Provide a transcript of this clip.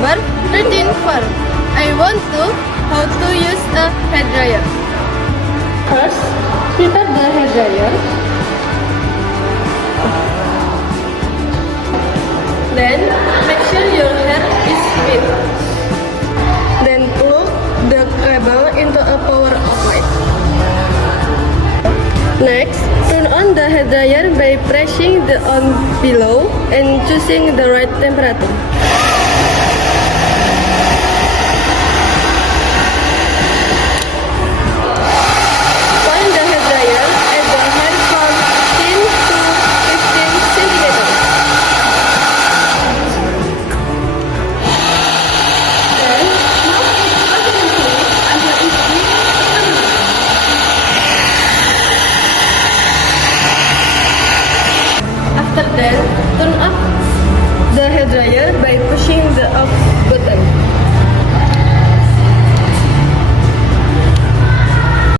Number 13 for I want to how to use a hairdryer. First, prepare the hairdryer. Then, make sure your hair is wet. Then plug the cable into a power outlet. Next, turn on the hairdryer by pressing the on below and choosing the right temperature.